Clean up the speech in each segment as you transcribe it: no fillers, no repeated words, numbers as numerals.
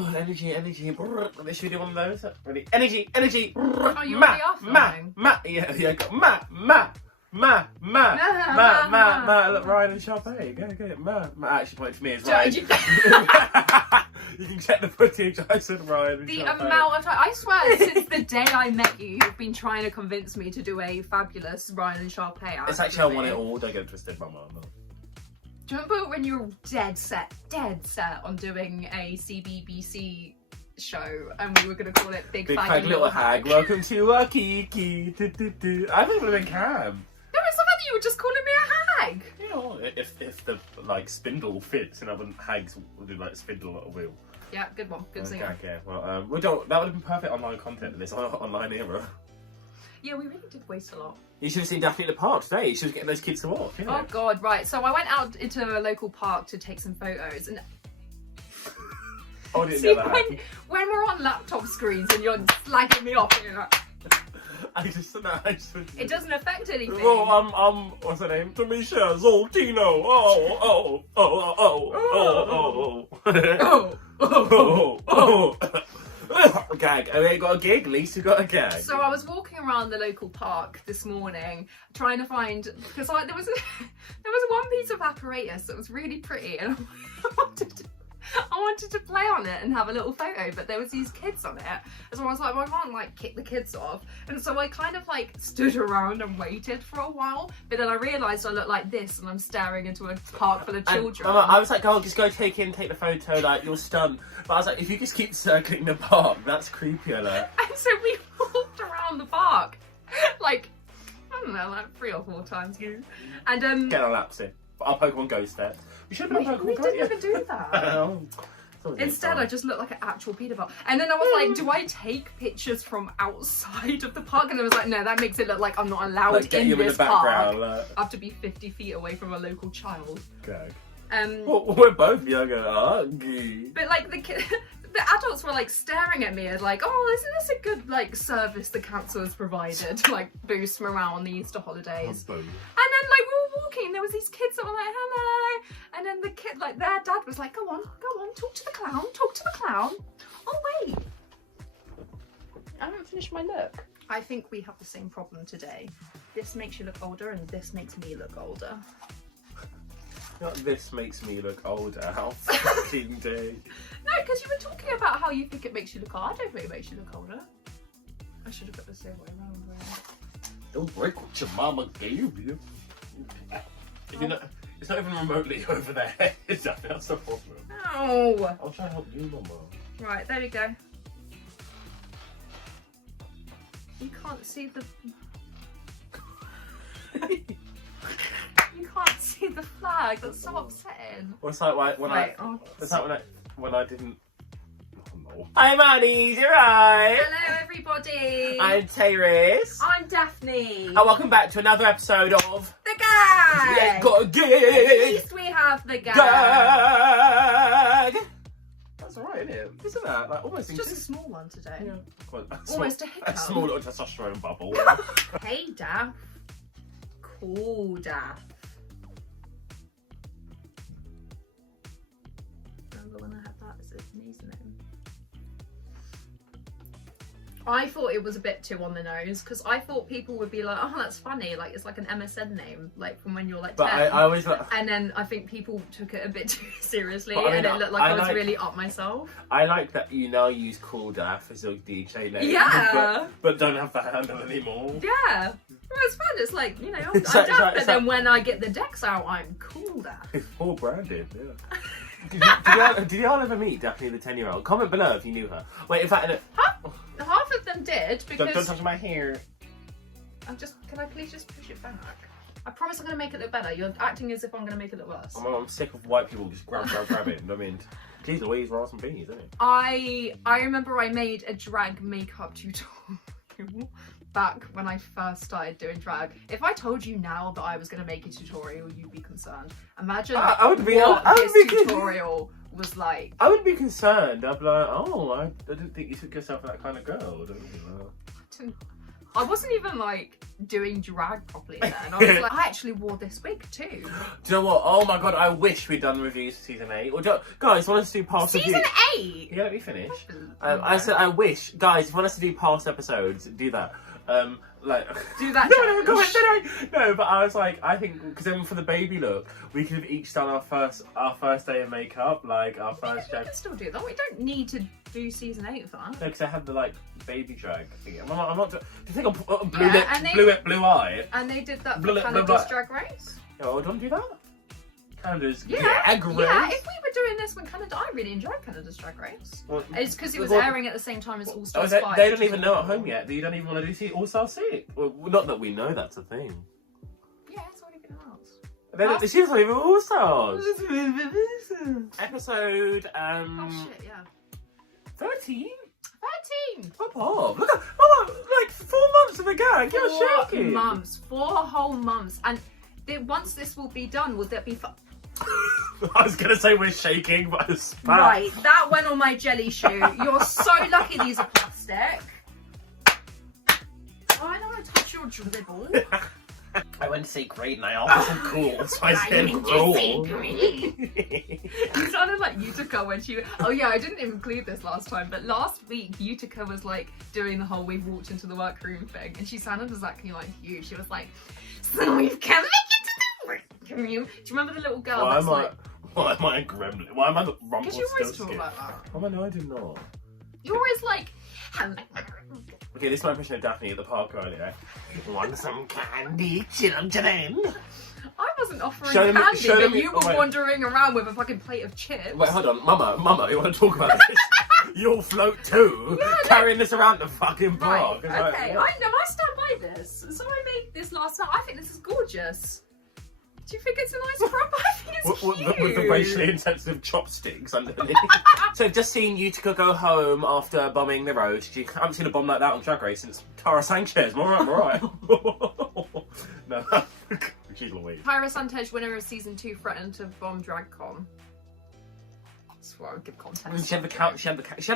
Oh, energy. Should we do one of those? Ready? Energy. Oh, you already are filming. Yeah, go. Look, Ryan and Sharpay. Go. Ma. Actually, point to me as well. You can check the footage. I said Ryan and the Sharpay. Amount of time, I swear, since the day I met you, you've been trying to convince me to do a fabulous Ryan and Sharpay. It's actually I want it all. Don't get twisted, Mama. Do you remember when you were dead set on doing a CBBC show and we were going to call it Big Fag Little Hag? Welcome to our Kiki. I think it would have been Cam. No, it's the fact that you were just calling me a hag. You know, if the like spindle fits, and other hags would do like spindle at a wheel. Yeah, good one. Good singer. Okay. Well, we don't. That would have been perfect online content in this online era. Yeah, we really did waste a lot. You should have seen Daphne at the park today. She was getting those kids to walk. You know? Oh God, right. So I went out into a local park to take some photos, and I didn't see know that. when we're on laptop screens and you're slagging me off, and you're like, it doesn't affect anything. Oh, what's her name? Tamisha Zoltino. Oh. Gag. I ain't got a gig. At least you got a gag. So I was walking around the local park this morning trying to find, because there was one piece of apparatus that was really pretty, and I wanted to play on it and have a little photo, but there was these kids on it, and so I was like, well, I can't like kick the kids off, and so I kind of like stood around and waited for a while, but then I realised I looked like this and I'm staring into a park full of children. I was like, oh, just go take the photo, like you're stunned. But I was like, if you just keep circling the park, that's creepier. Like. And so we walked around the park, like, I don't know, like 3 or 4 times, and get a lapse in. Our Pokemon Ghost there. We should have Pokemon Ghost. We didn't even do that. Instead, I just looked like an actual paedophile. And then I was like, do I take pictures from outside of the park? And I was like, no, that makes it look like I'm not allowed in this park. I have to be 50 feet away from a local child. Gag. We're both younger, but like the adults were like staring at me and like, oh, isn't this a good like service the council has provided to like boost morale on the Easter holidays? And then like we were walking, there was these kids that were like, hello, and then the kid, like their dad was like, go on, talk to the clown. Oh wait, I haven't finished my look. I think we have the same problem today. This makes you look older and this makes me look older. This makes me look older. How fucking day. No, because you were talking about how you think it makes you look older. I don't think it makes you look older. I should have got the same way around. Don't break what your mama gave you. It's not even remotely over there. That's the problem. No. I'll try to help you, mama. Right, there we go. You can't see the... You can't see the flag. That's so upsetting. Well, it's like when I didn't. Oh, no. Hi, Maddie. You're right. Hello, everybody. I'm Tayris. I'm Daphne. And welcome back to another episode of The Gag. Yeah, got a gig. At least we have the gag. That's alright, isn't it? Isn't that like almost? It's just a small one today. Yeah. Well, almost a hiccup. A small little testosterone bubble. Hey, Daph. Cool, Daph. Remember when I had that as a username? I thought it was a bit too on the nose because I thought people would be like, oh, that's funny, like it's like an MSN name, like from when you're like 10. But I always like... And then I think people took it a bit too seriously, and it looked like I was really up myself. I like that you now use Cool Daff as your DJ name. Yeah. But don't have the handle anymore. Yeah. Well, it's fun. It's like, you know, I'm Daff, but then when I get the decks out, I'm Cool Daff. It's all branded, yeah. Did y'all ever meet Daphne the 10-year-old? Comment below if you knew her. Wait, in fact... Half of them did, because... Don't touch my hair. Can I please just push it back? I promise I'm going to make it look better. You're acting as if I'm going to make it look worse. I'm sick of white people just grab it. I mean, geez Louise, we're some beanies, isn't it? I remember I made a drag makeup tutorial back when I first started doing drag. If I told you now that I was going to make a tutorial, you'd be concerned. Imagine what this tutorial was like. I would be concerned. I'd be like, oh, I didn't think you took yourself that kind of girl. I wasn't even like doing drag properly then. I was like, I actually wore this wig too. Do you know what? Oh my god, I wish we'd done reviews for season 8. Or guys, want us to do past Season reviews? 8? Yeah, let me finish. I said I wish. Guys, if you want us to do past episodes, do that. Like do that. No, but I was like, I think because then for the baby look, we could have each done our first day of makeup, like our first We can still do that. We don't need to do season 8 for that. No, because I had the like baby drag thing. I'm not. Do you think I'm blue eyed? And they did that for Canada's Drag Race. Oh, don't do that. Canada's Drag Race. Yeah, if we were doing this when Canada, I really enjoyed Canada's Drag Race. Well, it's because it was airing at the same time as All Stars 5. They don't even know at home yet. You don't even want to do All Stars 6. Well, not that we know that's a thing. Yeah, it's already been announced. She's not even All Stars. Episode oh shit, yeah. 13. 13! Pop off. Look at Mama, like 4 months of the gag. You're shaking. 4 months. 4 whole months. And once this will be done, will there be I was going to say we're shaking, but I spat. Right, that went on my jelly shoe. You're so lucky these are plastic. Oh, I know I touch your dribble. I went to see Great and I also wasn't cool, so I said cool. You sounded like Utica when she... Oh yeah, I didn't include this last time, but last week Utica was like doing the whole we've walked into the workroom thing, and she sounded exactly like you. She was like, so we've come into the workroom. Do you remember the little girl Why am I a gremlin? Why am I the Rumpelstiltskin? Because you always talk like that. Oh, no, I did not. You're always like... Okay, this is my impression of Daphne at the park earlier. Want some candy, children? I wasn't offering candy, but you were wandering around with a fucking plate of chips. Wait, hold on. Mama, you want to talk about this? You'll float too, carrying this around the fucking park. Right, okay, I know, I stand by this. So I made this last night. I think this is gorgeous. Do you think it's a nice prop? I think it's cute. With the racially insensitive chopsticks underneath. So I've just seen Utica go home after bombing the road. I haven't seen a bomb like that on Drag Race since Tara Sanchez. I'm alright. No, she's Louise. Tayris Mongardi, winner of season 2, threatened to bomb DragCon. That's what I would give context. She had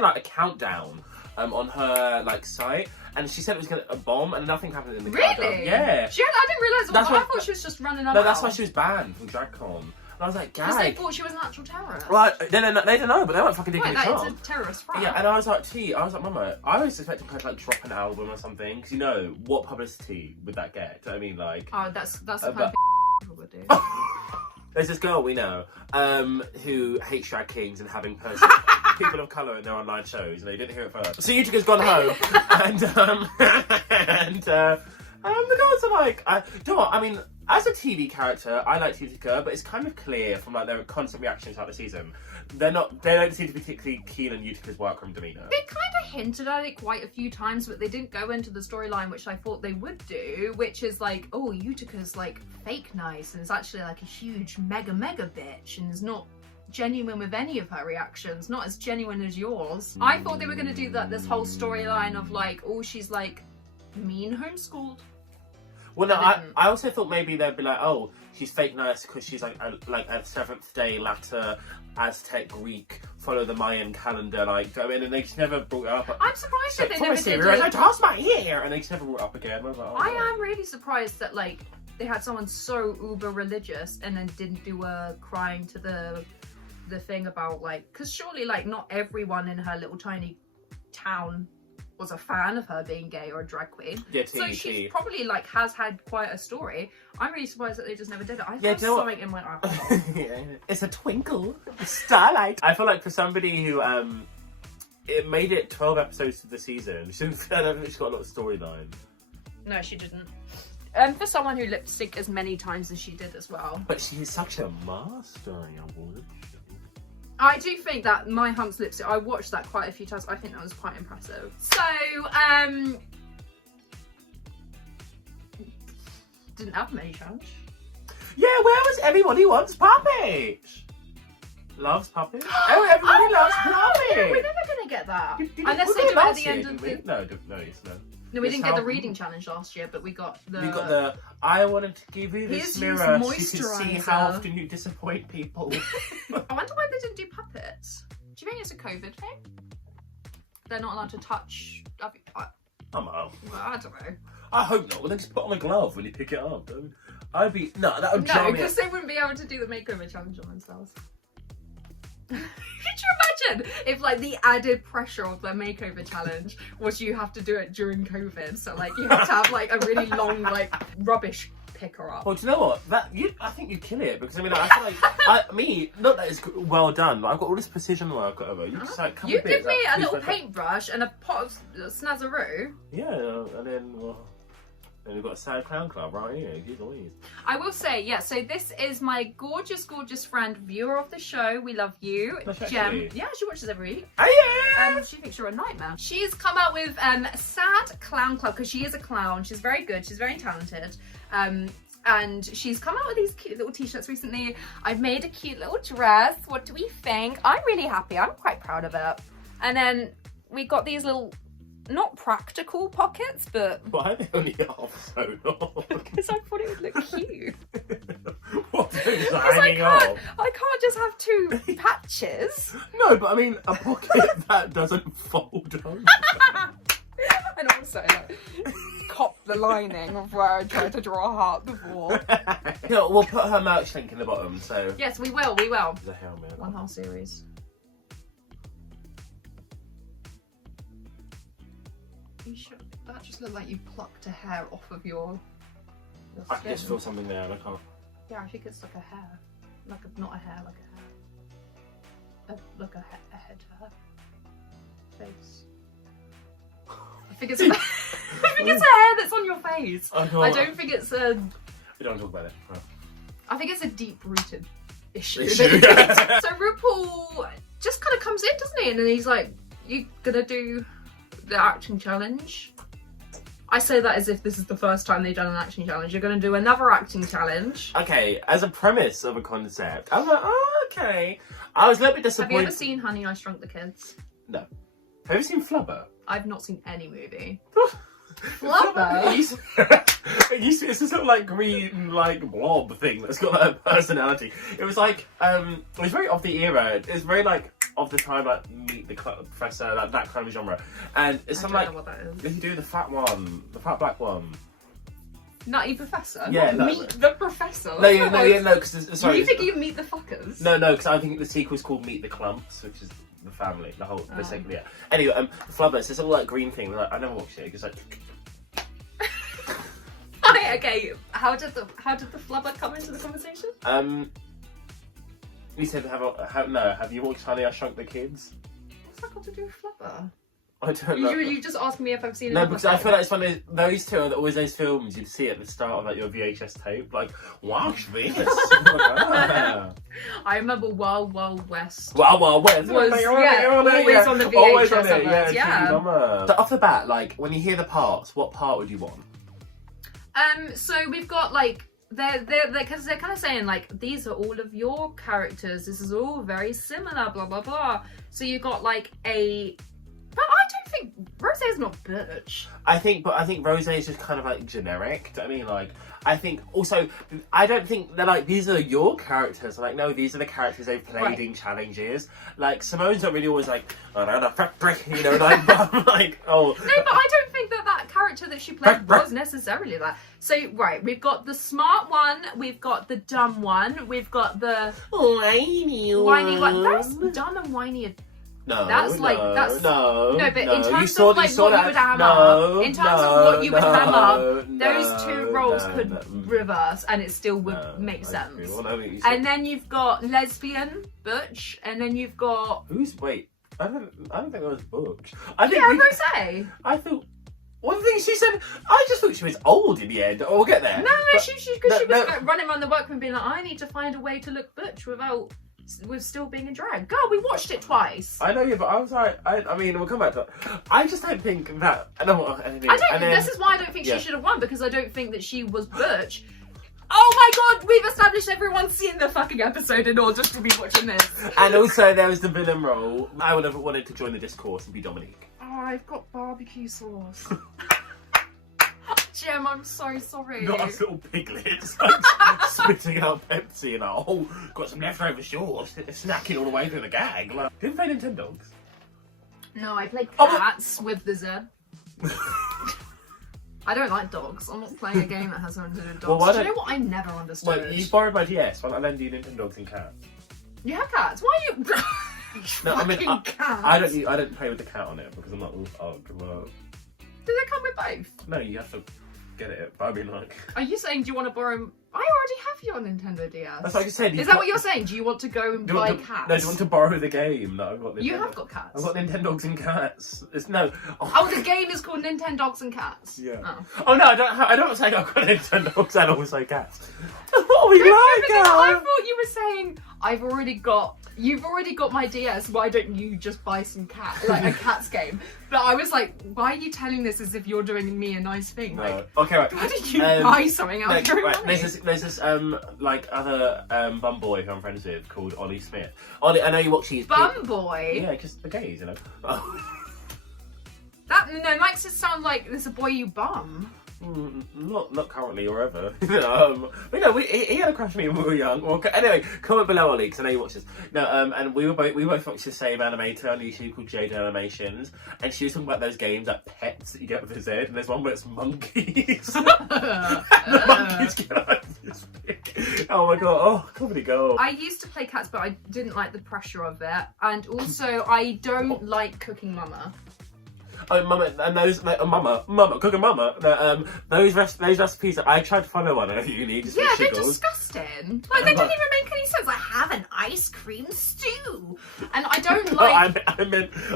like a countdown on her like site, and she said it was gonna a bomb, and nothing happened in the countdown. Yeah. I didn't realise. I thought she was just running about. No, that's why she was banned from DragCon. And I was like, because they thought she was an actual terrorist. Right? They don't know, but they weren't fucking taking a chance. It's a terrorist threat. Yeah, and I was like, Mama, I was expecting her to like drop an album or something, because you know what publicity would that get? Do you know what I mean, like? Oh, that's the kind of people would do. There's this girl we know who hates drag kings and having people of colour in their online shows, and they didn't hear it first. So Utica's gone home, and the girls are like, do you know what? I mean, as a TV character, I like Utica, but it's kind of clear from like their constant reactions throughout the season, they don't seem to be particularly keen on Utica's workroom demeanour. They kind of hinted at it quite a few times, but they didn't go into the storyline, which I thought they would do, which is like, oh, Utica's like fake nice, and is actually like a huge mega bitch, and is not genuine with any of her reactions, not as genuine as yours. I thought they were going to do that, this whole storyline of like, oh, she's like mean homeschooled. Well, no, I also thought maybe they'd be like, oh, she's fake nice because she's like a seventh day latter Aztec Greek, follow the Mayan calendar, like, I mean, and they just never brought it up. I'm surprised that they never did. I tossed my hair, and they just never brought it up again. I was like, oh, I am really surprised that like they had someone so uber religious and then didn't do a crying to the thing about like, because surely like not everyone in her little tiny town was a fan of her being gay or a drag queen. Yeah, so she probably like has had quite a story. I'm really surprised that they just never did it. I saw something in my eye. It's a twinkle, a starlight. I feel like for somebody who it made it 12 episodes to the season, I don't think she's got a lot of storyline. No, she didn't. For someone who lip synced as many times as she did as well. But she's such a master, I do think that My Hump's lip sync, I watched that quite a few times. I think that was quite impressive. So, didn't have many challenge. Yeah, where was Everybody Wants Puppets? Loves puppets? Oh, everybody loves puppets! We're never gonna get that. Unless they do it at the end of the... No, No, we didn't get the reading challenge last year, but we got the... We got the, I wanted to give you this mirror so you can see how often you disappoint people. I wonder why they didn't do puppets. Do you think it's a COVID thing? They're not allowed to touch... I don't know. Well, I don't know. I hope not. Well, then just put on a glove when you pick it up. I'd be... No, that would drive me... No, because they wouldn't be able to do the makeover challenge on themselves. Could you imagine if, like, the added pressure of the makeover challenge was you have to do it during COVID? So, like, you have to have, like, a really long, like, rubbish picker up. Well, do you know what? I think you kill it, because I mean, like, I feel like not that it's well done, but I've got all this precision work over. You just like you give me a little paintbrush and a pot of snazzaroo. Yeah, and then we've got a sad clown club right here. Geez Louise. I will say, yeah. So this is my gorgeous, gorgeous friend, viewer of the show. We love you, Jem. Yeah, she watches every week. Oh yeah. She thinks you're a nightmare. She's come out with Sad Clown Club because she is a clown. She's very good. She's very talented. And she's come out with these cute little t-shirts recently. I've made a cute little dress. What do we think? I'm really happy. I'm quite proud of it. And then we got these little, not practical pockets, but... Why are they only half so long? Because I thought it would look cute. What? Things are hanging off? I can't just have two patches. No, but I mean, a pocket that doesn't fold over. And also, like, cop the lining of where I tried to draw a heart before. Yeah, we'll put her merch link in the bottom, so... Yes, we will, we will. The helmet. One whole series. You should... That just looked like you plucked a hair off of your I can just feel something there and I can't... Yeah, I think it's like a hair. Like a, not a hair, like a hair. Like a head hair. Face. I think it's a, I think it's a hair that's on your face. I don't think it's a... We don't talk about it. Oh. I think it's a deep-rooted issue. So RuPaul just kind of comes in, doesn't he? And then he's like, you gonna do the acting challenge? I say that as if this is the first time they've done an acting challenge. You're gonna do another acting challenge. Okay, as a premise of a concept, I was like, oh, okay. I was a little bit disappointed. Have you ever seen Honey, I Shrunk the Kids? No. Have you seen Flubber? I've not seen any movie. Flubber? It's this little like green like blob thing that's got like, a personality. It was like it was very of the era. It's very like of the time, like Meet the Professor, that kind of genre. And it's something like, know what that is. You do the fat one, the fat black one. Nutty Professor? Yeah, no. Meet the Professor? No, because sorry. You think you Meet the Fuckers? No, because I think the sequel's called Meet the Clumps, which is the family, the whole, the second, yeah. Anyway, Flubber, it's this little like green thing. Like, I never watched it. It's like. Okay, how did the Flubber come into the conversation? You said have you watched Honey, I Shrunk the Kids? What's that got to do with Flubber? I don't know. You just asked me if I've seen it. No, because I feel like it's funny. Those two are always those films you'd see at the start of like your VHS tape. Like, watch this. I remember Wild Wild West. Wild Wild West Was always on the VHS. Always on it. Yeah. So off the bat, like when you hear the parts, what part would you want? So we've got like they're because they're kind of saying like these are all of your characters. This is all very similar. Blah blah blah. So you got like a. But I don't think Rosé's not bitch. I think Rosé is just kind of like generic. Do you know what I mean? Like, I think also, I don't think they're like, these are your characters. Like, no, these are the characters they've played in challenges. Like, Simone's not really always like, oh, no, you know, like, but like, oh. No, but I don't think that character that she played was necessarily that. So, right, we've got the smart one, we've got the dumb one, we've got the whiny one. That's dumb and whiny. No, but in terms of like what you would hammer, in terms of what you would hammer, those two roles could reverse and it still would make sense. And then you've got lesbian, butch, and then you've got I don't think that was butch. Rosé. I thought. One thing she said, I just thought she was old in the end. Oh, we'll get there. No, she was running around the workroom being like, I need to find a way to look butch without. With still being a drag. Girl, we watched it twice. I know, yeah, but I was like, I mean, we'll come back to that. I just don't think that. This is why I don't think she should have won, because I don't think that she was butch. Oh my god, we've established everyone's seen the fucking episode in order to be watching this. And also, there was the villain role. I would have wanted to join the discourse and be Dominique. Oh, I've got barbecue sauce. Jem, I'm so sorry. Not us little piglets like, spitting out Pepsi and got some leftover shorts, snacking all the way through the gag. Like, didn't play Nintendogs. No, I played cats with the Z. I don't like dogs. I'm not playing a game that has unlimited dogs. Well, why Do you don't- know what I never understood? Well, you borrowed my DS. Why don't I lend you Nintendogs and cats? You have cats. Why are you? No, I mean, Cats. I don't play with the cat on it because I'm not. Oh, well. Do they come with both? No, you have to get it. But I mean, like. Are you saying do you want to borrow? I already have your Nintendo DS. That's what I just said. Is that what you're saying? Do you want to go and Do you buy want to, cats? No, do you want to borrow the game? No, I've got Nintendo. You have got cats. I've got Nintendogs and cats. It's no. Oh, the game is called Nintendogs and Cats. Yeah. Oh. Oh no, I don't say I've got Nintendogs and also cats. What are we No, like, because I girl? thought you were saying you've already got my DS. Why don't you just buy some a cats game? But I was like, why are you telling this as if you're doing me a nice thing? No. Like, Okay, right. how did you buy something out of your money? There's this like other bum boy who I'm friends with called Ollie Smith. Ollie, I know you watch these. Bum boy. Yeah, because the gays, you know. That makes it sound like there's a boy you bum. Not currently or ever. But no, he had a crush on me when we were young. Well, anyway, comment below, Ollie, because I know you watch this. No, and we both watched the same animator on YouTube called Jade Animations, and she was talking about those games like pets that you get with a Z, and there's one where it's monkeys. The monkeys get out of this pig. Oh my god! Oh, comedy gold. I used to play cats, but I didn't like the pressure of it, and also I don't like Cooking Mama. Oh, mama, and those, mama, cooking mama. Those recipes, I tried to follow one at uni. Just Yeah, for they're shiggles. disgusting. Like, they don't even make any sense. Like, have an ice cream stew. And I don't like...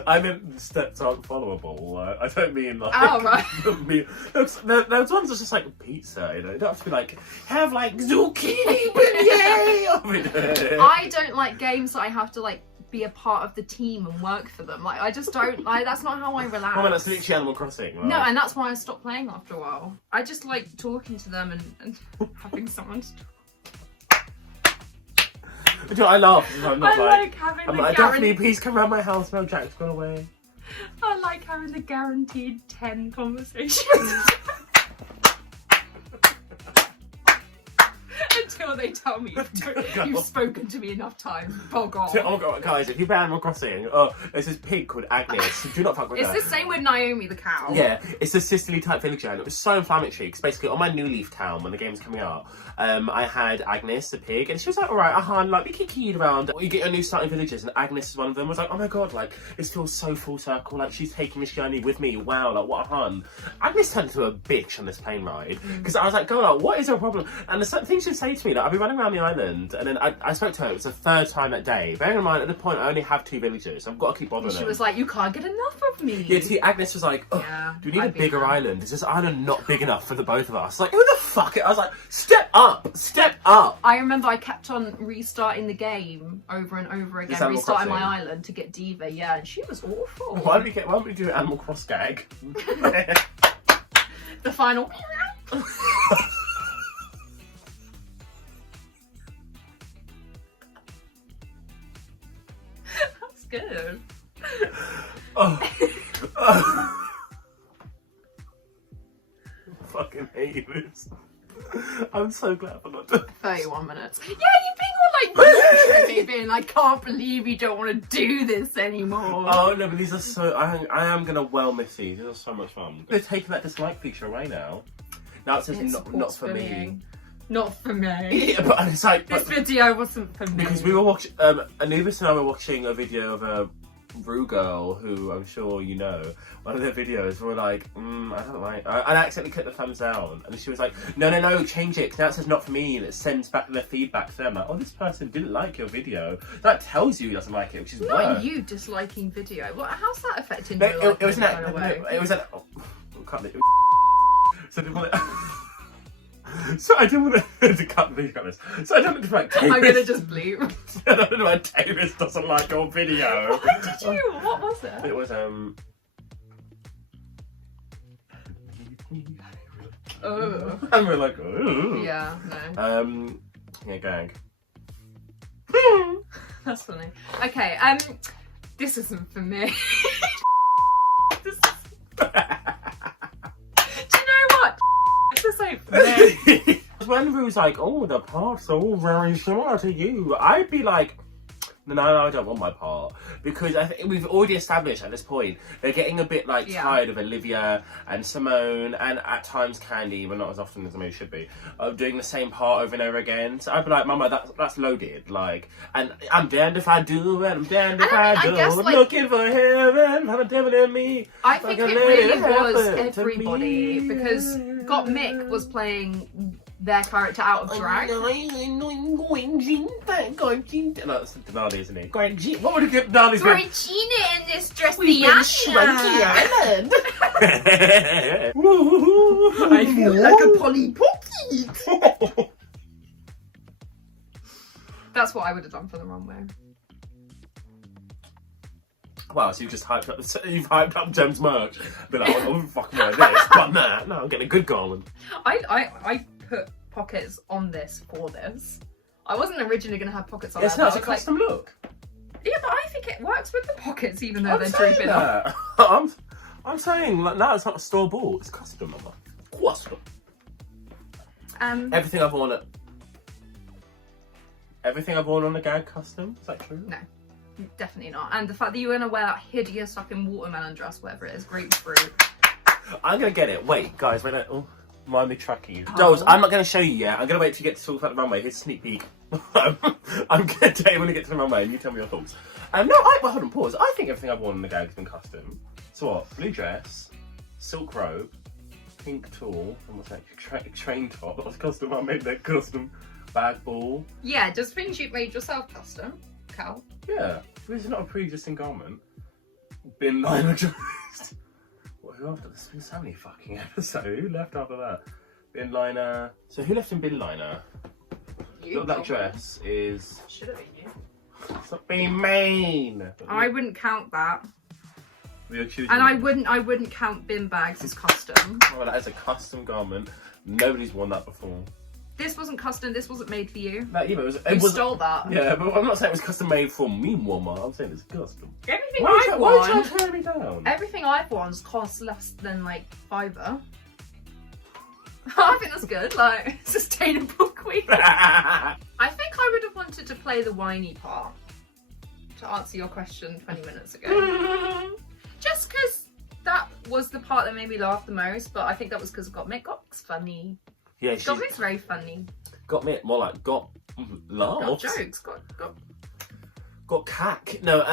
I meant steps aren't followable. I don't mean like... Oh, right. Those ones are just like pizza, you know? You don't have to be like, have like zucchini beignet. I don't like games that I have to, like, be a part of the team and work for them. Like, I just don't... that's not how I relax. Well, that's literally Animal Crossing. Right? No, and that's why I stopped playing after a while. I just like talking to them and having someone to You know, I laugh because I'm not like having I'm the like, Daphne, please come around my house now, Jack's gone away. I like having the guaranteed 10 conversations. Until they tell me you've spoken to me enough times. Oh god. Oh god, guys, if you play Animal Crossing, there's this pig called Agnes. Do not fuck with her. It's the same with Naomi the cow. Yeah, it's a Sicily type villager, and it was so inflammatory because basically on my New Leaf town when the game's coming out, I had Agnes, the pig, and she was like, alright, like we kicking around. You get your new starting villagers, and Agnes is one of them. I was like, oh my god, like this feels so full circle, like she's taking this journey with me. Wow, like what a hun. Agnes turned into a bitch on this plane ride because I was like, girl, like, what is her problem? And the thing she'd say to me, like, I'd be running around the island, and then I spoke to her. It was the third time that day. Bearing in mind, at the point, I only have 2 villagers, so I've got to keep bothering She them. was like, you can't get enough of me. Yeah, see, Agnes was like, oh, Yeah, do we need I'd a be bigger fine. island? Is this island not big enough for the both of us? Like, who the fuck? I was like, step up, step up. I remember I kept on restarting the game over and over again, Animal restarting my Crossing? island to get Diva, yeah, and she was awful. Why don't we do an Animal Cross gag? The final... That's good. Oh. Oh. I fucking hate this. I'm so glad I'm not doing 31 minutes. Yeah, you've been all like trippy, being like, can't believe you don't want to do this anymore. Oh no, but these are so. I am gonna well miss these. These are so much fun. They're taking that dislike feature away now. Now it says not for me. bullying. Not for me. Yeah, but it's like This video wasn't for me. because we were watching. Anubis and I were watching a video of a Ru girl who I'm sure you know. One of their videos. We were like, I don't like. I accidentally clicked the thumbs down, and she was like, no, change it. 'Cause now it says not for me, and it sends back the feedback to them. Like, oh, this person didn't like your video. That tells you he doesn't like it, which is Not worse. you disliking video. How's that affecting No, your life? it was an by act. the way? It was an. Oh, cut it. So I didn't want to. So I didn't want to cut this. So I don't know like. I'm gonna just bleep. I don't know why Tayris doesn't like your video. Why did you? What was it? It was Oh. And we're like, ooh. Yeah, no. Yeah, gag. That's funny. Okay, this isn't for me. This is... Do you know what? This ain't for me. When Ru's like, oh, the parts are all very similar to you, I'd be like, no, I don't want my part. because I think we've already established at this point they're getting a bit like tired of Olivia and Simone and at times Candy, but not as often as they should be, of doing the same part over and over again. So I'd be like, Mama, that's loaded. Like, and I'm damned if I do, and I'm damned if I don't. Guess, like, looking for heaven, have a devil in me. I think it really was everybody, because Got Mick was playing their character out of drag. No, that's Denali, isn't it? What would you get Denali's been? Regina in this dress, We've been Shrunky Island. I feel like a Polly Pocket. That's what I would have done for the runway. Wow, so you've hyped up Gem's merch. Be like, oh, fucking wear this, but nah, no, I'm getting a good garment. I put pockets on this for this. I wasn't originally going to have pockets on. It's there, not a custom look. Yeah, but I think it works with the pockets, even though they're drooping off. I'm saying like no, it's not a store bought. It's custom, mama. Custom. Everything I've worn on the gag custom. Is that true? No. Definitely not. And the fact that you're going to wear that hideous fucking watermelon dress, whatever it is, grapefruit. I'm going to get it. Wait, guys, wait. Oh, mind me tracking you. Dolls, I'm not going to show you yet. I'm going to wait till you get to talk about the runway. Here's a sneak peek. I'm going to tell you when you get to the runway and you tell me your thoughts. Hold on, pause. I think everything I've worn in the gag has been custom. So what? Blue dress, silk robe, pink tulle, and what's that? Train top. That was custom. I made that custom. Bag ball. Yeah, just things you made yourself custom. Cal. Yeah, this is not a pre-existing garment. Bin liner dress. Who after? There's been so many fucking episodes. Who left after that? Bin liner. So who left in bin liner? You. That dress is. Should have been you. Stop being mean. I wouldn't count that. We are choosing. And I wouldn't count bin bags as custom. Oh, that is a custom garment. Nobody's worn that before. This wasn't custom. This wasn't made for you. No, yeah, but You stole that. Yeah, but I'm not saying it was custom made for me, woman. I'm saying it's custom. Everything Why I've are you worn, trying to tear me down? everything I've worn costs less than like £5. I think that's good. Like sustainable queen. I think I would have wanted to play the whiny part to answer your question 20 minutes ago. Just because that was the part that made me laugh the most, but I think that was because Got Mick Got's funny. Yeah, Got Mick's very funny. Got me more like got laughs. Got jokes. Got cack. No,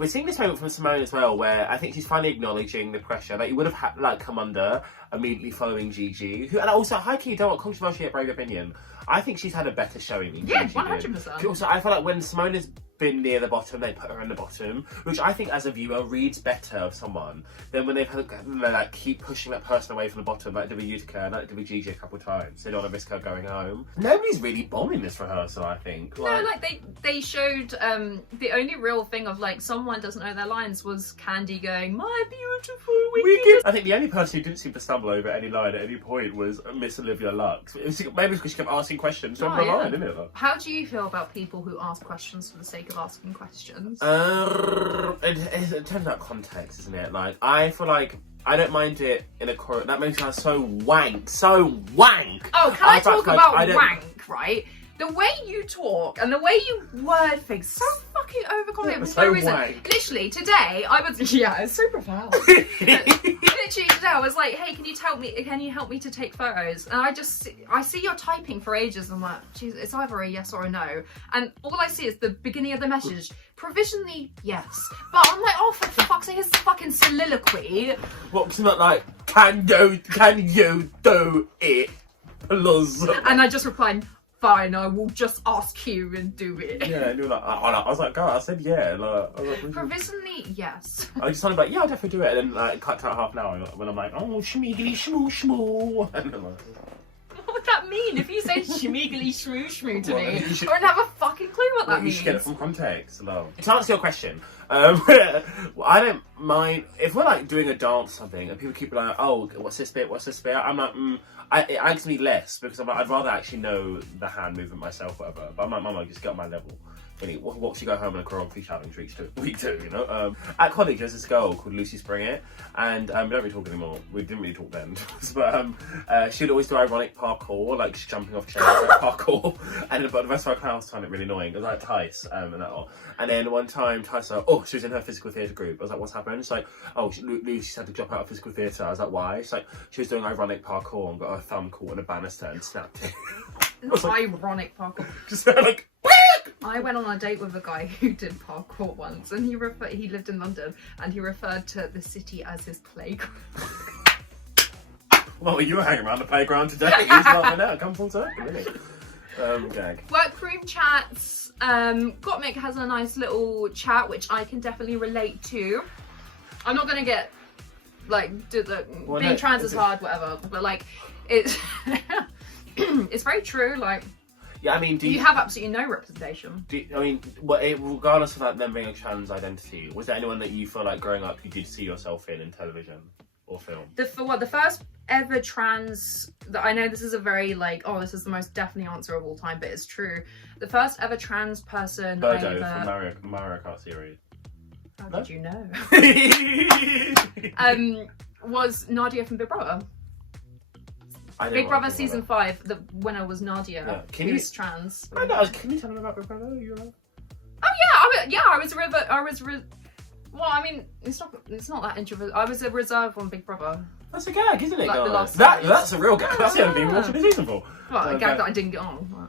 we're seeing this moment from Simone as well, where I think she's finally acknowledging the pressure that you would have had like come under immediately following Gigi. Who, and also, high key, don't want controversial yet brave opinion. I think she's had a better showing than Gigi. 100%. Also, I feel like when Simone has been near the bottom, they put her in the bottom, which I think as a viewer reads better of someone than when they've like keep pushing that person away from the bottom, like did with Utica and like did with Gigi a couple of times. They don't want to risk her going home. Nobody's really bombing this rehearsal, I think. No, like they showed the only real thing of like someone doesn't know their lines was Candy going, "My beautiful wicked." I think the only person who didn't seem to stumble over any line at any point was Miss Olivia Lux. Maybe because she kept asking questions from the line, didn't it? How do you feel about people who ask questions for the sake of asking questions? It turns out context, isn't it? Like, I feel like I don't mind it in a choreo. That makes me so wank. Oh, can I talk about wank, right? The way you talk and the way you word things, so fucking overconfident for no reason. Literally, today, it's so profound. Literally, today, I was like, hey, can you help me to take photos? And I see you're typing for ages, and I'm like, geez, it's either a yes or a no. And all I see is the beginning of the message, provisionally, yes. But I'm like, oh, for fuck's sake, it's a fucking soliloquy. What's not like, can you do it, please? And I just replied, fine, I will just ask you and do it. Yeah, and you were like, I was like, God, I said yeah. Like, provisionally, yes. I just sounded like, yeah, I'll definitely do it. And then like, cut out half an hour when I'm like, oh, schmeegly shmoo shmoo. And I'm like, what would that mean if you said schmeegly shmoo shmoo to me? I wouldn't have a fucking clue what that means. You should get it from context. Love. To answer your question, I don't mind if we're like doing a dance or something and people keep like, oh, what's this bit? I'm like, it angers me less because I'm like, I'd rather actually know the hand movement myself, whatever. But I'm like, Mama, just get on my level. Watch you go home and a choreography challenge week two, you know. At college, there's this girl called Lucy Springett, and we don't really talk anymore. We didn't really talk then, but she'd always do ironic parkour, like just jumping off chairs, like parkour. But the rest of our class found it really annoying. It was like Tice and that all. And then one time, Tice was like, she was in her physical theatre group. I was like, what's happened? She's like, Lucy had to drop out of physical theatre. I was like, why? She's like, she was doing ironic parkour and got her thumb caught in a banister and snapped it. Ironic parkour. Just like. I went on a date with a guy who did parkour once, and he lived in London, and he referred to the city as his playground. Well, you were hanging around the playground today. He's not now. Come full circle, really. Gag. Workroom chats. Gottmik has a nice little chat, which I can definitely relate to. I'm not gonna get being trans is hard, whatever, but like it's it's very true. Like. Yeah, I mean, you have absolutely no representation. Regardless of them being a trans identity, was there anyone that you feel like growing up you did see yourself in television or film? The first ever trans, I know this is a very this is the most definite answer of all time, but it's true. The first ever trans person Birdo from Mario Kart series. How did you know? Was Nadia from Big Brother. Big Brother season 5, the winner was Nadia, who's trans. I know. Can you tell me about Big Brother? Well, I mean, it's not that introvert. I was a reserve on Big Brother. That's a gag, isn't it? Like that's a real gag. That's the only thing we're watching the season for. Well, a gag that I didn't get on.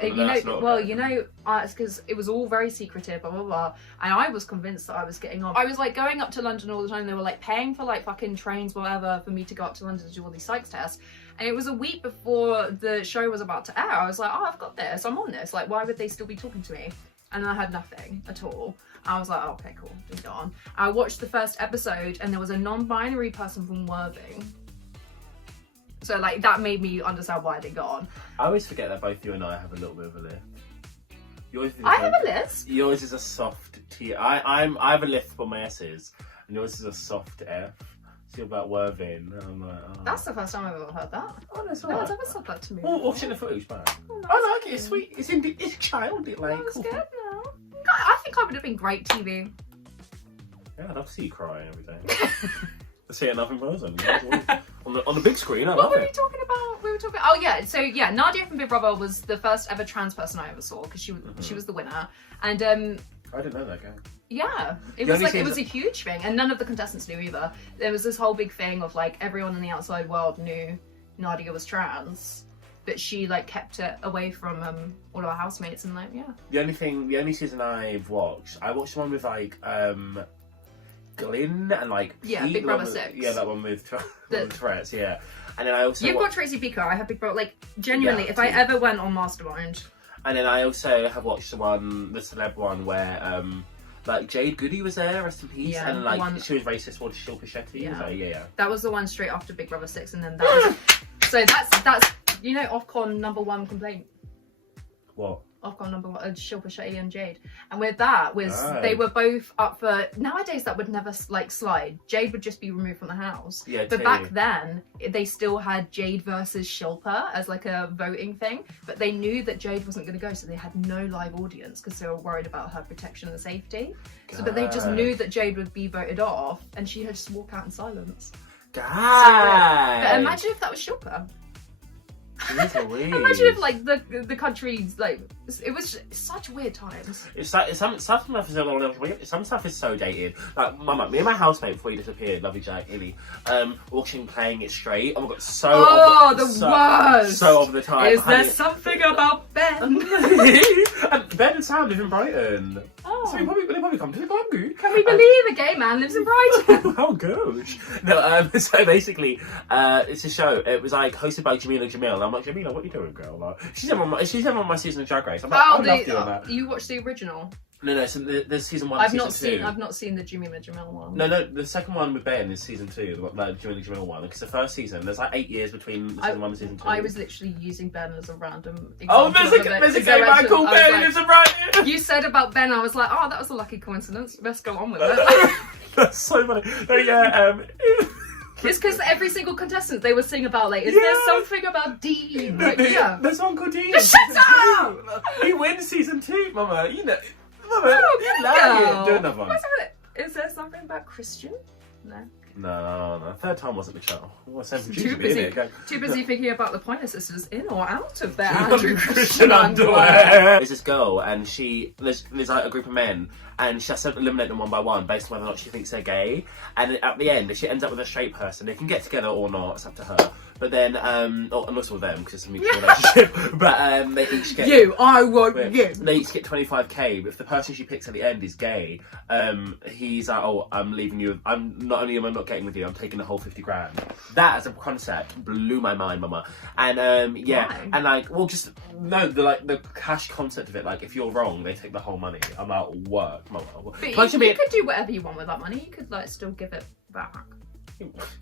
It's because it was all very secretive, blah blah blah, and I was convinced that I was getting on. I was like going up to London all the time. They were like paying for like fucking trains, whatever, for me to go up to London to do all these psych tests. And it was a week before the show was about to air. I was like, I've got this. I'm on this. Like, why would they still be talking to me? And I had nothing at all. I was like, okay, cool, didn't go on. I watched the first episode, and there was a non-binary person from Worthing. So like that made me understand why I didn't go on. I always forget that both you and I have a little bit of a lift. I have a list. Yours is a soft T. I have a lift for my S's, and yours is a soft F. So you're about Worthing. I'm like, That's the first time I've ever heard that. Oh, that's no one's ever said that to me. Watching the footage, man. I like it. It's sweet. It's childish. Like, that's good. No. I think I would have been great TV. Yeah, I'd love to see you crying every day. To see it enough in person. On the big screen, I love it. What were we talking about? Oh yeah, so yeah, Nadia from Big Brother was the first ever trans person I ever saw, because she was the winner. And I didn't know that, guy. Yeah, it was a huge thing, and none of the contestants knew either. There was this whole big thing of like everyone in the outside world knew Nadia was trans, but she like kept it away from all of our housemates, and like The only season I watched the one with like Glyn and like Pete, Big Brother 6. Yeah, that one with Tourette's. Yeah, and then I also you've got Tracy Beaker. I have Big Brother. Like genuinely, if I ever went on Mastermind. And then I also have watched the celeb one where like Jade Goody was there, rest in peace, and like she was racist towards Shilpa Shetty. Yeah. That was the one straight after Big Brother 6, and then that was so that's Ofcom #1 complaint. What? Ofcom #1, Shilpa Shetty and Jade, and with that they were both up for. Nowadays that would never like slide. Jade would just be removed from the house. Yeah, but back then they still had Jade versus Shilpa as like a voting thing. But they knew that Jade wasn't going to go, so they had no live audience because they were worried about her protection and safety. So, but they just knew that Jade would be voted off, and she had just walk out in silence. God. But imagine if that was Shilpa. Imagine if like the country's like it was such weird times. Some stuff is so dated. Like me and my housemate before he disappeared, lovely Jack, Illy, watching Playing It Straight. Oh my god, worst. So over the time. Is there something about Ben? And Ben and Sam live in Brighton. Oh. So they probably come to the Glasgow. Can we believe a gay man lives in Brighton? How gosh. No, so basically, it's a show. It was like hosted by Jamila Jamil. And I'm like, Jamila, what are you doing, girl? Like, she's never on my season of Drag Race. I'm like, I love doing that. You watched the original? No. So there's season 1. I've and not seen the Jamila Jamil one. No. The second one with Ben is season 2. The Jamila Jamil one. Because the first season, there's like 8 years between season 1 and season 2. I was literally using Ben as a random example. Oh, there's a gay man called Ben who lives in Brighton. You said about Ben, I was like, oh, that was a lucky coincidence. Let's go on with it. That's so funny. No, yeah. It's because every single contestant they would sing about, like, is there something about Dean? Like, yeah. There's one called Dean. Shut up! He wins season 2, Mama. You know. Mama, Oh, you good like girl. it. Do another one. What's that? Is there something about Christian? No. No. Third time wasn't the charm. Well, Too busy thinking about the Pointer Sisters in or out of their Andrew Christian Christian underwear. underwear. There's this girl, and there's like a group of men, and she has to eliminate them one by one based on whether or not she thinks they're gay. And at the end, if she ends up with a straight person, they can get together or not. It's up to her. But then, and also them because it's a mutual relationship. But they each get I want you. They each get 25k. But if the person she picks at the end is gay, he's like, "Oh, I'm leaving you. I'm not only am I not getting with you, I'm taking the whole 50 grand." That as a concept blew my mind, Mama. And Why? and like, well, just no, the cash concept of it. Like, if you're wrong, they take the whole money. I'm like, work, Mama. But you could do whatever you want with that money. You could like still give it back.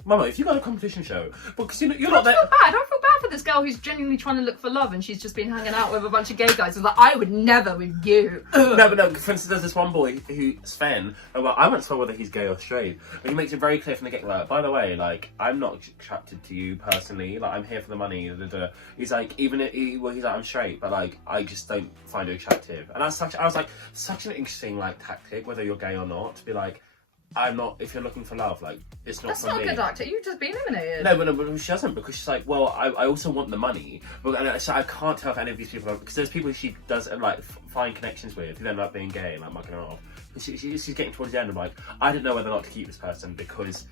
Mama, if you got a competition show, because you're I not there. feel bad. I feel bad for this girl who's genuinely trying to look for love, and she's just been hanging out with a bunch of gay guys. It's like, I would never with you. No, but no. For instance, there's this one boy who Sven. Well, I won't swear whether he's gay or straight, but he makes it very clear from the get. Like, by the way, like, I'm not attracted to you personally. Like, I'm here for the money. He's like, he's like, I'm straight, but like, I just don't find you attractive. And I was like, such an interesting like tactic, whether you're gay or not, to be like, I'm not. If you're looking for love, like, it's not That's for not me. a good actor. You've just been eliminated. No, but she doesn't, because she's like, well, I also want the money, but so I can't tell if any of these people are, because there's people she does like find connections with who end up being gay and like mucking her off. And she's getting towards the end. I'm like, I don't know whether or not to keep this person because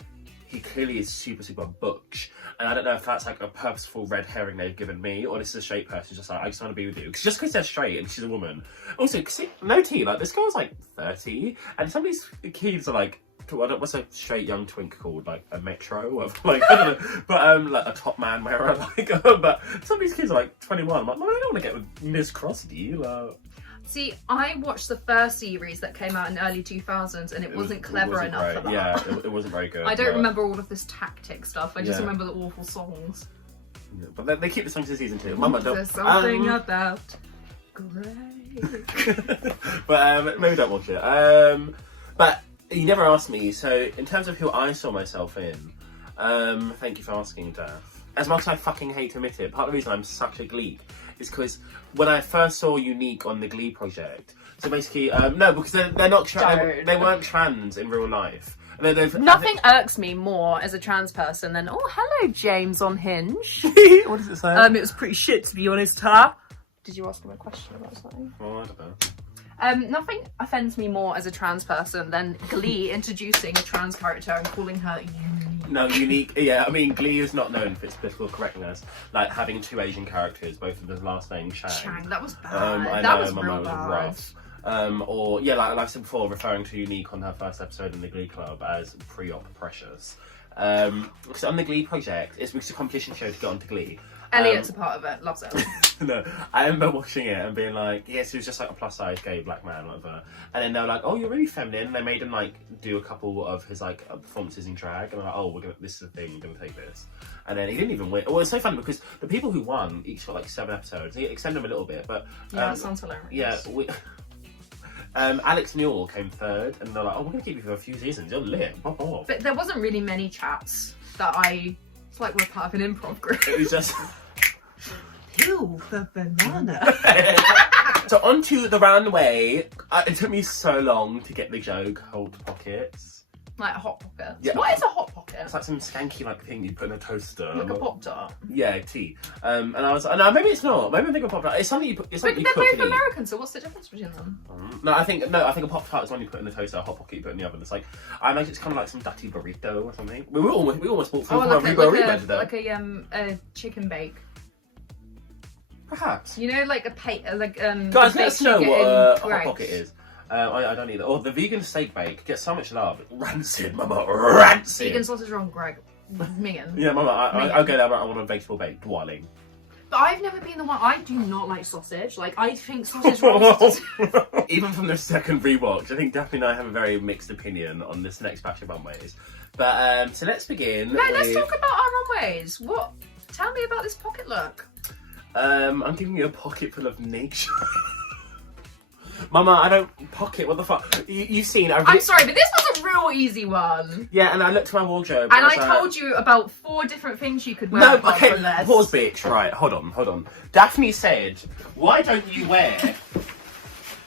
he clearly is super butch, and I don't know if that's like a purposeful red herring they've given me, or this is a straight person just like, I just want to be with you, because just because they're straight and she's a woman. Also, cause no tea, like, this girl's like 30, and some of these kids are like, what's a straight young twink called? Like a metro? Or like, I don't know. But like a top man wearer. Like, but some of these kids are like 21. I'm like, no, I don't want to get with Miss Crosby. Like... See, I watched the first series that came out in the early 2000s, and it wasn't clever enough for that. Yeah, it wasn't very good. I don't remember all of this tactic stuff. I just remember the awful songs. Yeah, but they keep the songs in season 2. Mama, don't. There's something about grey. But maybe don't watch it. But you never asked me, so in terms of who I saw myself in, thank you for asking, Daph. As much as I fucking hate to admit it, part of the reason I'm such a Gleek is because when I first saw Unique on the Glee project, so basically, no, because they're not they weren't trans in real life. Nothing irks me more as a trans person than, oh, hello, James on Hinge. What does it say? It was pretty shit, to be honest, huh? Did you ask him a question about something? Oh, I don't know. Nothing offends me more as a trans person than Glee introducing a trans character and calling her Unique. No, Unique. Yeah, I mean, Glee is not known for its political correctness. Like having 2 Asian characters, both of the last name Chang. That was bad. I that know, was my real mum was bad. rough. Or yeah, like I said before, referring to Unique on her first episode in the Glee Club as pre-op precious. Because on the Glee project, it's a competition show to get onto Glee. Elliot's a part of it. Loves it. No, I remember watching it and being like, yes, he was just like a plus-size gay black man, whatever. And then they were like, oh, you're really feminine. And they made him like do a couple of his like performances in drag, and they're like, oh, this is the thing, we're gonna take this. And then he didn't even win. Well, it's so funny because the people who won each got like 7 episodes. They extended them a little bit, but Yeah, that sounds hilarious. yeah. Alex Newell came 3rd, and they're like, oh, we're gonna keep you for a few seasons. You're lit. Pop off. But there wasn't really many chats that it's like we're part of an improv group. It was just. Ew, the banana. So onto the runway. It took me so long to get the joke. Hot pockets. Like a hot pocket. Yeah. What is a hot pocket? It's like some skanky like thing you put in a toaster. Like a Pop Tart. Yeah, tea. And I was no, maybe it's not. Maybe I think a Pop Tart. It's something you put. It's But something they're you cook both and eat. American, so what's the difference between them? No, I think a Pop Tart is one you put in the toaster. A Hot Pocket you put in the oven. It's like I imagine it's kind of like some dirty burrito or something. We almost bought food from like a chicken bake. Perhaps. You know, like Guys, let us know what a Hot Greggs. Pocket is. I don't either. Or the vegan steak bake gets so much love. Rancid, Mama, rancid. Vegan sausage roll, Greg. Megan. Yeah, Mama, I'll go there, but I want a vegetable bake, darling. But I've never been the one. I do not like sausage. Like, I think sausage rolls. Even from the second rewatch, I think DAPHNE and I have a very mixed opinion on this next batch of runways. But so let's begin. Let's talk about our runways. What? Tell me about this pocket look. I'm giving you a pocket full of nature. Mama, I don't pocket. What the fuck? You've seen. I'm sorry, but this was a real easy one. Yeah, and I looked at my wardrobe. And I told you about 4 different things you could wear. No, okay, from this. pause, bitch. Right, hold on. Daphne said, "Why don't you wear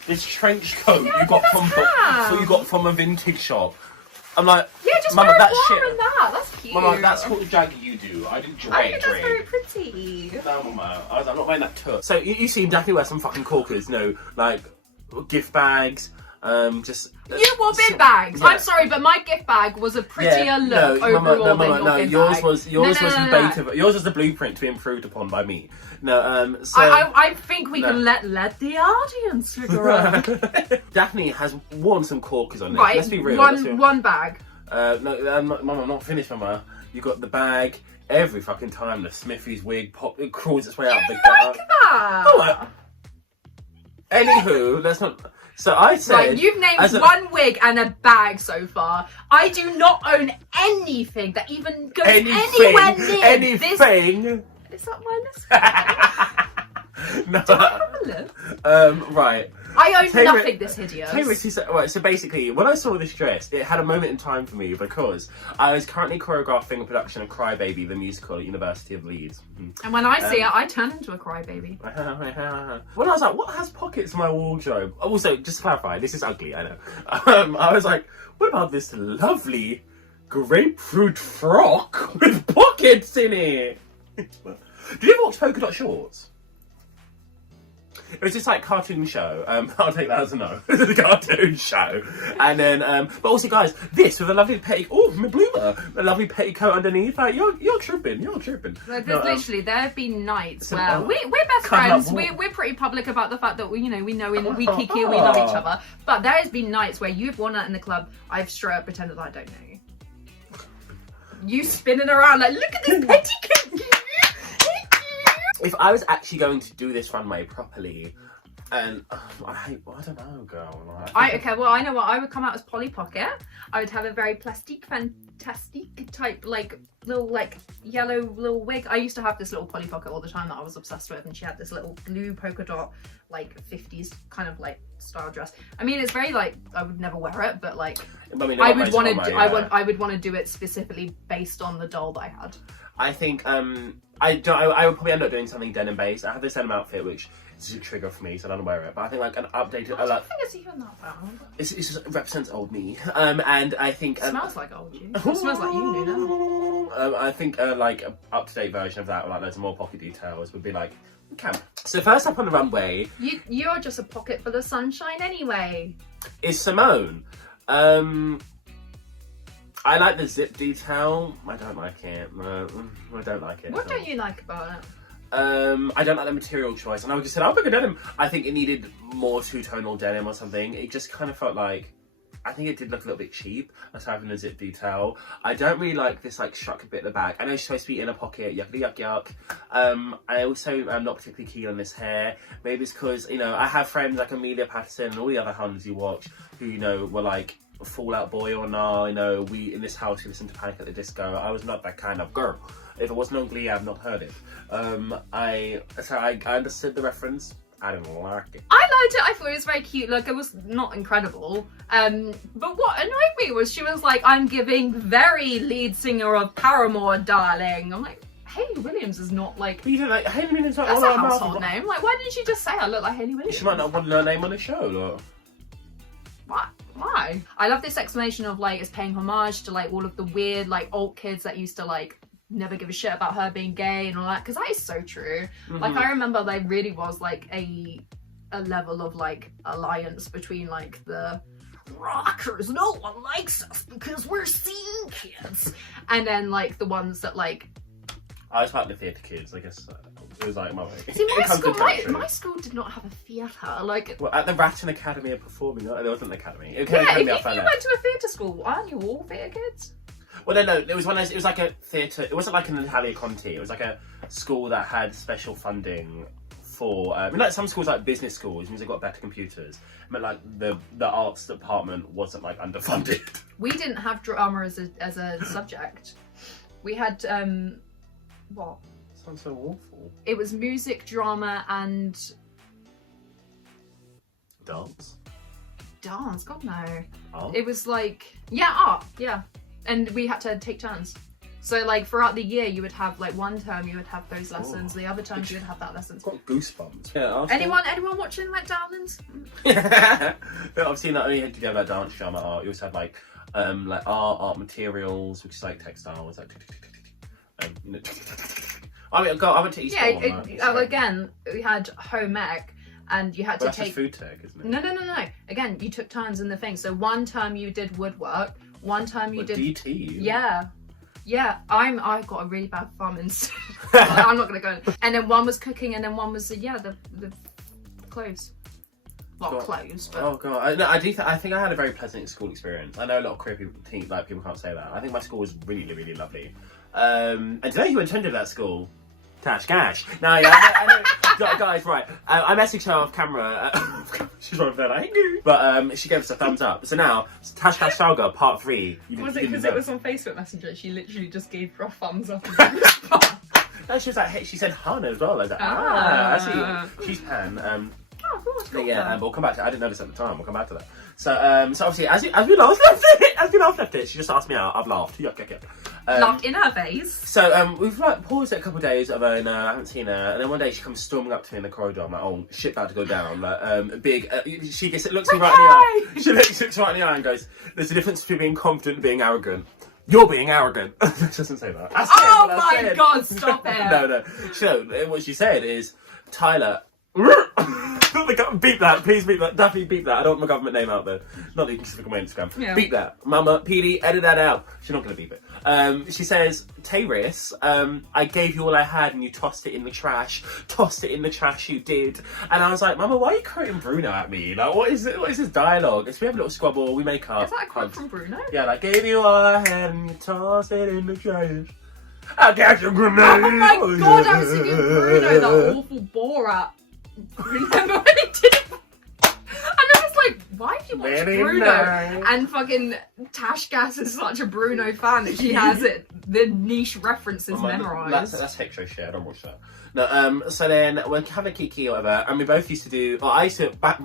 this trench coat you got from a vintage shop?" I'm like, yeah, just Mama, wear a that's bra shit. and that. That's cute. Mama, that's what drag you do. I didn't drag. I think that's very pretty. No, Mama, I'm not wearing that too. So you see Daphne wear some fucking corkers, like gift bags. Just you wore bin bags. Yeah. I'm sorry, but my gift bag was a prettier look overall than your bin yours bag. was yours was the blueprint to be improved upon by me. No, so I think we can let the audience figure out. Daphne has worn some corkers on it. Right, Let's be real. One bag. No, Mama, I'm not finished, Mama. You got the bag. Every fucking time the Smithy's wig it crawls its way out the gutter. Like that. Oh, anywho, let's not. So I said, right, you've named one wig and a bag so far. I do not own anything that even goes anywhere near anything. Is that my list? No. Do I have a list? Right. I own nothing this hideous. Right, so basically, when I saw this dress, it had a moment in time for me because I was currently choreographing a production of Cry Baby, the musical at University of Leeds. And when I see it, I turn into a crybaby. When I was like, what has pockets in my wardrobe? Also, just to clarify, this is ugly, I know. I was like, what about this lovely grapefruit frock with pockets in it? Did you ever watch Polka Dot Shorts? It was just like cartoon show. I'll take that as a no. It was a cartoon show. And then, but also guys, this with a lovely my bloomer, a lovely petticoat underneath. Like you're tripping. Like, literally, there have been nights where we're best friends. We're pretty public about the fact that we kiki and we love each other. But there has been nights where you've worn out in the club. I've straight up pretended I don't know you. You spinning around like, look at this petticoat. If I was actually going to do this runway properly, and I don't know, girl. I know what I would come out as Polly Pocket. I would have a very plastic, fantastic type, like little yellow little wig. I used to have this little Polly Pocket all the time that I was obsessed with, and she had this little blue polka dot 50s kind of style dress. I mean, it's very I would never wear it, but I would want to do it specifically based on the doll that I had. I think I would probably end up doing something denim based. I have this denim outfit which is a trigger for me, so I don't wear it. But I think an updated. I don't think it's even that bad. It just represents old me, and I think it smells like old you. It smells like you, Nuna. I think an up to date version of that, with loads of more pocket details, would be okay. So first up on the runway, you're just a pocket for the sunshine anyway. Is Simone. I like the zip detail. I don't like it. I don't like it. What don't you like about it? I don't like the material choice. And I just said, I'll pick a denim. I think it needed more two-tonal denim or something. It just kind of felt like, I think it did look a little bit cheap, aside from the zip detail. I don't really like this Shrunk bit at the back. I know it's supposed to be in a pocket, yuck. I also am not particularly keen on this hair. Maybe it's because, I have friends like Amelia Patterson and all the other Huns you watch who, were like, Fallout Boy or nah, we in this house we listen to Panic at the Disco. I was not that kind of girl. If it wasn't on Glee, I've not heard it. I understood the reference. I didn't like it. I liked it. I thought it was very cute. It was not incredible. But what annoyed me was she was like, I'm giving very lead singer of Paramore, darling. I'm like, Hayley Williams is not You don't like Hayley Williams? That's a household name. Why didn't she just say I look like Hayley Williams? She might not want her name on the show, What? Why? I love this explanation of it's paying homage to all of the weird alt kids that used to never give a shit about her being gay and all that, because that is so true. Mm-hmm. I remember there really was a level of alliance between the rockers, no one likes us because we're scene kids, and then the ones that I was like the theatre kids, I guess. It was my way. See, my school did not have a theatre. Well, at the Ratton Academy of Performing, there wasn't an academy. If you went to a theatre school, aren't you all theatre kids? Well, no. It was like a theatre. It wasn't like an Italia Conti. It was like a school that had special funding for. Some schools business schools means they got better computers. But the arts department wasn't underfunded. We didn't have drama as a subject. We had what? Sounds so awful. It was music, drama, and Dance? Dance? God, no. Art? It was like, yeah, art, yeah. And we had to take turns. So like throughout the year you would have like one term you would have those lessons, the other terms you would have that lessons. I've got goosebumps. Yeah, anyone watching like Downlands? Obviously not only did you have like dance, drama, art, you also had like art materials, which is like textiles, like I mean, God, I went to East again, we had home ec, and you had to that's take just food tech, isn't it? No. Again, you took turns in the thing. So one term you did woodwork, one term you did DT. Yeah. I got a really bad thumb instinct. I'm not gonna go. And then one was cooking, and then one was the clothes. Well, clothes. But... Oh god, I think I had a very pleasant school experience. I know a lot of queer people think like people can't say that. I think my school was really, really lovely. And today you attended that school. Tash Gash. No, yeah, I know. Guys, right. I messaged her off camera. She's right there like, but she gave us a thumbs up. So now, Tash Gash Saga Part 3. Was it because it was on Facebook Messenger? She literally just gave her a thumbs up. No, she was like, hey, she said hun as well. I was like, I see. She's pan. But we'll come back to it. I didn't notice at the time. We'll come back to that. So, obviously, as we last left it, she just asked me out. I've laughed. Yuck. Laughed in her face. So, we've like paused it a couple of days. I haven't seen her, and then one day she comes storming up to me in the corridor. I'm like, oh, shit, about to go down. Like, big. She looks me right in the eye. She looks right in the eye and goes, "There's a difference between being confident and being arrogant. You're being arrogant." She doesn't say that. Oh my god, stop it. No. So, what she said is, Tyler. Beep that, please beep that. Daphne, beep that. I don't want my government name out there. Not that you can just look at my Instagram. Yeah. Beep that. Mama, PD, edit that out. She's not going to beep it. She says, Tayris, I gave you all I had and you tossed it in the trash. Tossed it in the trash, you did. And I was like, Mama, why are you quoting Bruno at me? Like, what is this dialogue? It's we have a little squabble, we make up. Is that a quote from Bruno? Yeah, like, gave you all I had and you tossed it in the trash. I got your grenade. Oh my god, I was thinking Bruno, that awful Borat. Remember when he did it? And I was like, why do you watch Bruno? And fucking Tash Gas is such a Bruno fan that she has the niche references memorised. That's Hector shit, I don't watch that. No, so then we're having Kiki or whatever, and we both used to do, I used to, back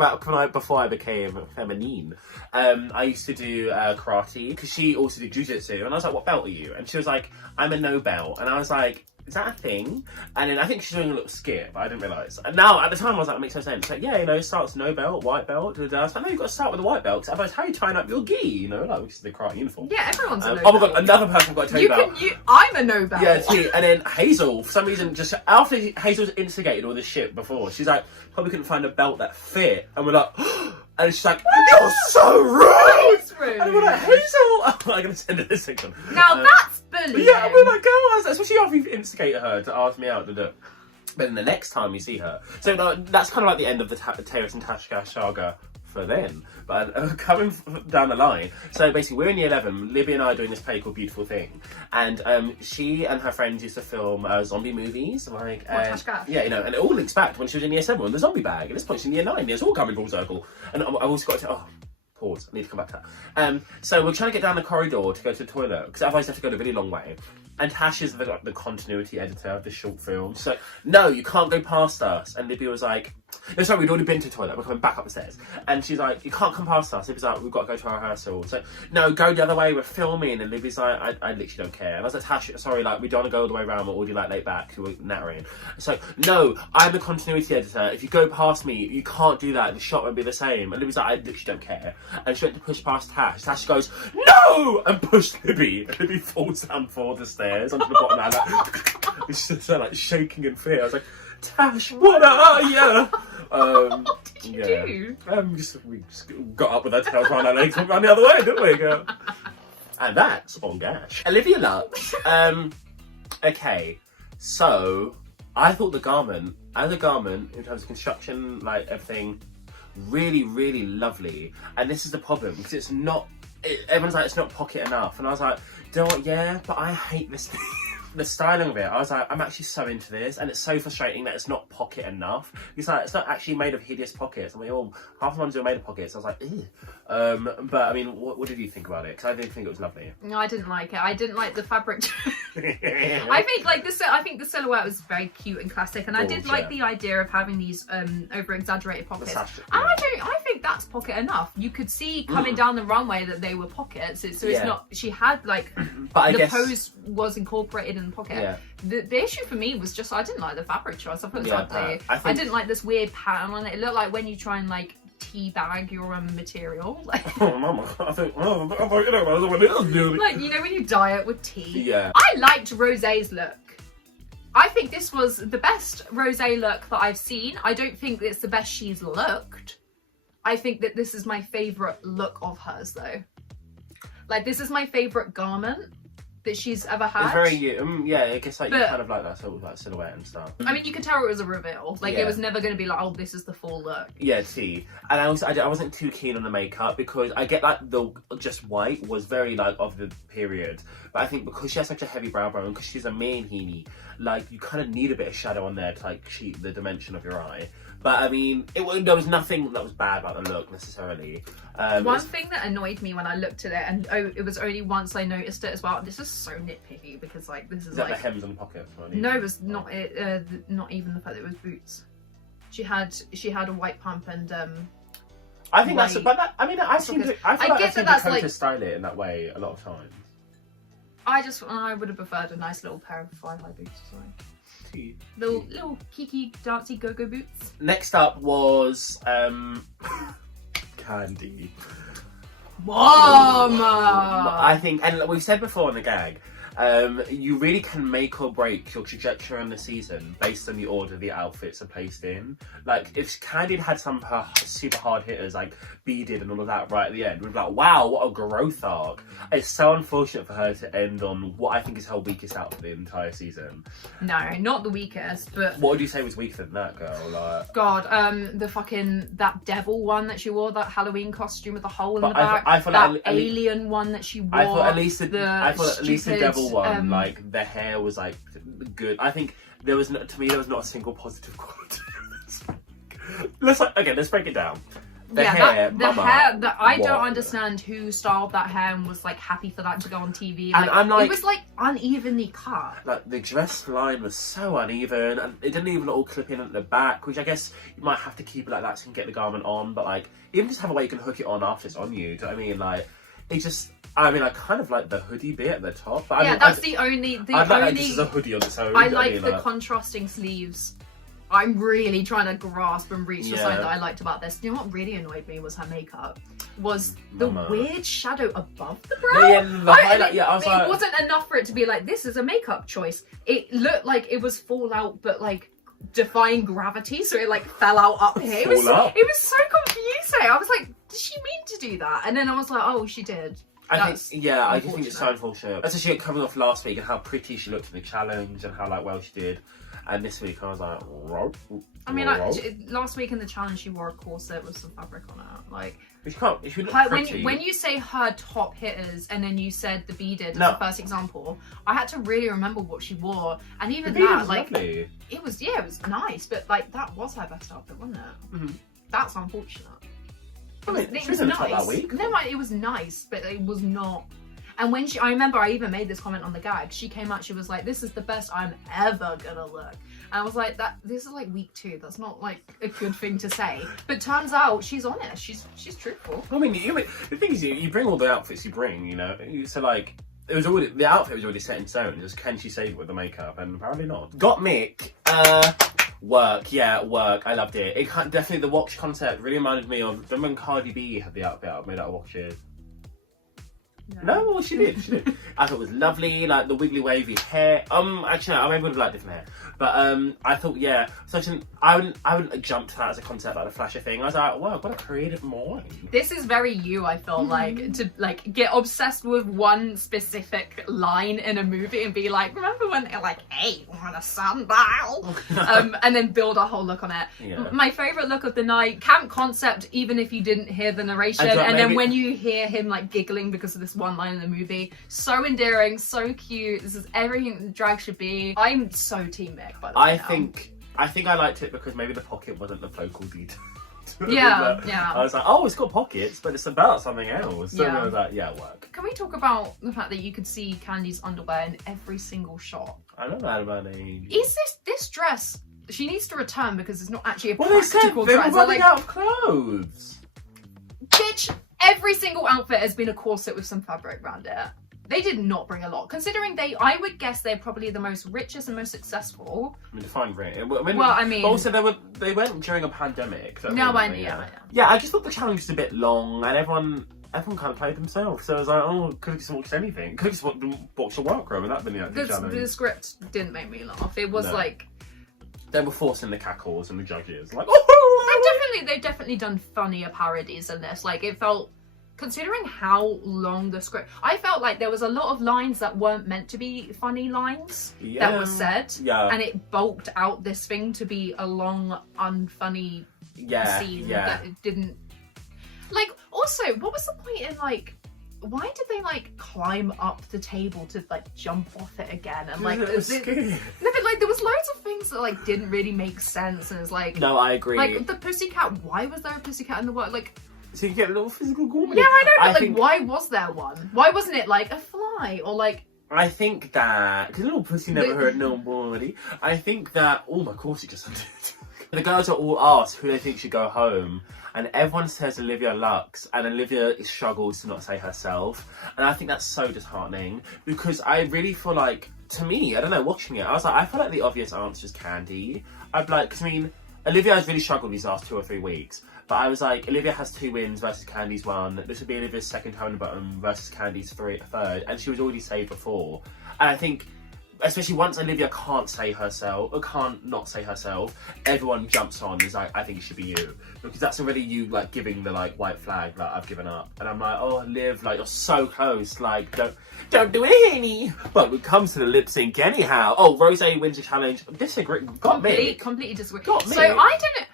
before I became feminine, I used to do karate, because she also did jiu-jitsu, and I was like, what belt are you? And she was like, I'm a no belt, and I was like, is that a thing? And then I think she's doing a little skip, but I didn't realise. And now, at the time, I was like, it makes no sense. Like, yeah, it starts no belt, white belt, I was like, no, you've got to start with the white belt, because otherwise, how are you tying up your gi, which is the karate uniform. Yeah, everyone's a no belt. Oh my god, another person I've got to tell you about. I'm a no belt. Yeah, too. And then Hazel, for some reason, just after Hazel's instigated all this shit before, she's like, probably couldn't find a belt that fit. And we're like, and she's like, you're so rude! And we're like, Hazel! I'm going to send her this section. Now that's bullying. Yeah, we're like, girl, especially after you've instigated her to ask me out to do it. But then the next time you see her. So that's kind of like the end of the Tayris and Tash Gash saga for then. But coming down the line, so basically we're in year 11, Libby and I are doing this play called Beautiful Thing. And she and her friends used to film zombie movies. Tash Gash. Yeah, and it all links back to when she was in year 7 with the zombie bag. At this point she's in year 9, it's all coming full circle. And I've also got to, pause, I need to come back to that. So we're trying to get down the corridor to go to the toilet, because otherwise you have to go a really long way. And Tash is the continuity editor of the short film. She's like, no, you can't go past us. And Libby was like, no, sorry, we'd already been to the toilet, we're coming back up the stairs. And she's like, you can't come past us. Libby's like, we've got to go to our rehearsal. So, no, go the other way, we're filming. And Libby's like, I literally don't care. And I was like, Tash, sorry, we don't want to go all the way around, we're already late back, we're nattering. It's like, no, I'm the continuity editor. If you go past me, you can't do that. The shot won't be the same. And Libby's like, I literally don't care. And she went to push past Tash. Tash goes, no! And pushed Libby. And Libby falls down the stairs onto the bottom. And she's just like shaking in fear. I was like, Tash, what are you? What did you do? We just got up with our tails around our legs and ran the other way, didn't we, girl? And that's on Gash. Olivia Lux. Okay, so I thought the garment, in terms of construction, like everything, really, really lovely. And this is the problem, because it's not, everyone's like, it's not pocket enough. And I was like, do you know what, yeah, but I hate this thing. The styling of it, I was like, I'm actually so into this, and it's so frustrating that it's not pocket enough. It's like, it's not actually made of hideous pockets. I mean, half the ones are made of pockets. I was like, ew. But I mean, what did you think about it? Because I did think it was lovely. No, I didn't like it. I didn't like the fabric. I think the silhouette was very cute and classic, and I did like the idea of having these over exaggerated pockets. I think that's pocket enough. You could see coming down the runway that they were pockets. It's not, she had like, but the pose was incorporated in the pocket. Yeah. The issue for me was just, I didn't like the fabric choice. I thought it was ugly. I didn't like this weird pattern on it. It looked like when you try and like teabag your material. Like, oh, mama, I think, oh, you know what it is doing. Like, you know when you dye it with tea? Yeah. I liked Rosé's look. I think this was the best Rosé look that I've seen. I don't think it's the best she's looked. I think that this is my favourite look of hers though. Like, this is my favourite garment that she's ever had. It's very, yeah, I guess like you kind of like that sort of like silhouette and stuff. I mean, you could tell it was a reveal. Like, it was never going to be like, oh, this is the full look. Yeah, tea. And I wasn't too keen on the makeup because I get like the just white was very like of the period. But I think because she has such a heavy brow bone, because she's a main Henny, like you kind of need a bit of shadow on there to like cheat the dimension of your eye. But I mean, there was nothing that was bad about the look necessarily. One thing that annoyed me when I looked at it, and it was only once I noticed it as well. This is so nitpicky because like this is that like the hems on the pocket. No, it was not. Not even the fact that it was boots. She had a white pump and I think that's. But that, I mean, I feel like I've seen Dakota like, style it in that way a lot of times. I would have preferred a nice little pair of thigh-high boots or something. Little kiki dancey go-go boots. Next up was Candy. Mama! I think, and we've said before in the gag, you really can make or break your trajectory on the season based on the order the outfits are placed in. Like, if Candy had some of her super hard hitters, like Beaded and all of that right at the end, we'd be like, wow, what a growth arc. It's so unfortunate for her to end on what I think is her weakest outfit the entire season. No, not the weakest, but... What would you say was weaker than that, girl? Like... God, the fucking, that devil one that she wore, that Halloween costume with the hole in the back, I thought that alien one that she wore. I thought at least the devil one, like the hair was like good. I think there was to me there was not a single positive quality. Let's break it down. The hair, I don't understand who styled that hair and was like happy for that to go on TV. Like, and I'm like, it was like unevenly cut. Like the dress line was so uneven, and it didn't even all clip in at the back, which I guess you might have to keep it like that so you can get the garment on. But like, even just have a way you can hook it on after it's on you. Do you know what I mean? Like, it just. I mean, I kind of like the hoodie bit at the top. But that's the only. I'd like this as a hoodie on its own. I like the contrasting sleeves. I'm really trying to grasp and reach for something that I liked about this. You know what really annoyed me was her makeup. Was the weird shadow above the brow. Yeah, the highlight. I was like, it wasn't enough for it to be like, this is a makeup choice. It looked like it was fallout, but like defying gravity, so it like fell out up here. It was so confusing. I was like, did she mean to do that? And then I was like, oh, she did. I just think it's so unfortunate. Especially coming off last week and how pretty she looked in the challenge and how like well she did. And this week I was like, I mean, last week in the challenge she wore a corset with some fabric on it. Like, if you look pretty. When you say her top hitters and then you said the beaded as the first example, I had to really remember what she wore. And even that, like, lovely. it was nice, but like that was her best outfit, wasn't it? Mm-hmm. That's unfortunate. It was nice. That week. No, it was nice, but it was not. And when I remember I even made this comment on the gag, she came out, she was like, this is the best I'm ever gonna look. And I was like, this is like week 2, that's not like a good thing to say. But turns out she's honest, she's truthful. I mean, the thing is, you bring all the outfits you bring, you know, so like, the outfit was already set in stone, just can she save it with the makeup? And apparently not. Got Mick, work, I loved it. Definitely the watch concept really reminded me of, remember when Cardi B had the outfit made out of watches? No, well, she did. I thought it was lovely, like the wiggly wavy hair. Actually, no, I maybe would have liked different hair, but I thought, I wouldn't jump to that as a concept, like the flasher thing. I was like, wow, what a creative mind. This is very you. I feel like to like get obsessed with one specific line in a movie and be like, remember when they're like, hey, you want a sundial? And then build a whole look on it. Yeah. My favorite look of the night, camp concept. Even if you didn't hear the narration, and then when you hear him like giggling because of this one line in the movie, so endearing, so cute. This is everything that drag should be. I'm so team Mick, by the way. I think I liked it because maybe the pocket wasn't the focal detail. Yeah. I was like, oh, it's got pockets, but it's about something else. So I was like, work. Can we talk about the fact that you could see Candy's underwear in every single shot? I know that about it. Is this dress? She needs to return because it's not actually a practical dress. They were running out of clothes. Bitch, every single outfit has been a corset with some fabric around it. They did not bring a lot, considering I would guess they're probably the most richest and most successful. I mean, define rich. But also they went during a pandemic. So Yeah, I just thought the challenge was a bit long, and everyone kind of played themselves. So I was like, oh, could have just watched anything. Could have just watched a workroom, and that'd been the challenge. The script didn't make me laugh. It was like they were forcing the cackles and the judges, like, oh. They've definitely done funnier parodies than this. Like, it felt. Considering how long the script, I felt like there was a lot of lines that weren't meant to be funny lines that were said, and it bulked out this thing to be a long, unfunny scene that it didn't. Like, also, what was the point in like? Why did they like climb up the table to like jump off it again? And like, it was scary. No, but like there was loads of things that like didn't really make sense, and it's like, no, I agree. Like the pussycat. Why was there a pussycat in the world? Like. So you get a little physical gormley. Yeah, I know, but like, why was there one? Why wasn't it like a fly or like? I think that because little pussy never heard nobody. I think that my course it just ended. The girls are all asked who they think should go home, and everyone says Olivia Lux, and Olivia struggles to not say herself, and I think that's so disheartening because I really feel like, to me, I don't know, watching it, I was like, I feel like the obvious answer is Candy. I'd like, because I mean, Olivia has really struggled these last 2 or 3 weeks. But I was like, Olivia has 2 wins versus Candy's 1. This would be Olivia's second time in the bottom versus Candy's third. And she was already saved before. And I think, especially once Olivia can't say herself, or can't not say herself, everyone jumps on. Is like, I think it should be you. Because that's already you, like, giving the, like, white flag, like, I've given up. And I'm like, oh, Liv, like, you're so close. Like, don't do it, Henny. But it comes to the lip sync anyhow. Oh, Rose wins the challenge. Disagree. Completely disagree. Got me. So I didn't.